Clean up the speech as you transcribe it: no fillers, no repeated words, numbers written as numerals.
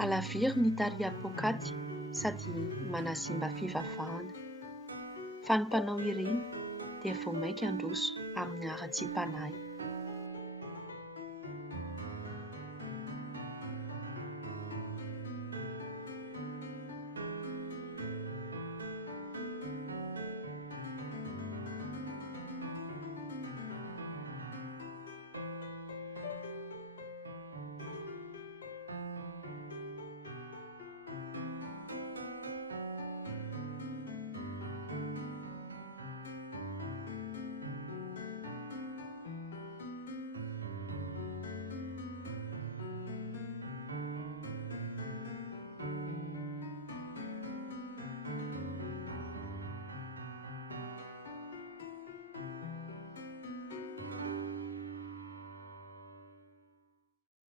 Alaviry ny taria pôkaty sady manasimba fivavahana. Fa ny mpanao ireny dia vao maika handroso amin'ny ara-tsim-panahy.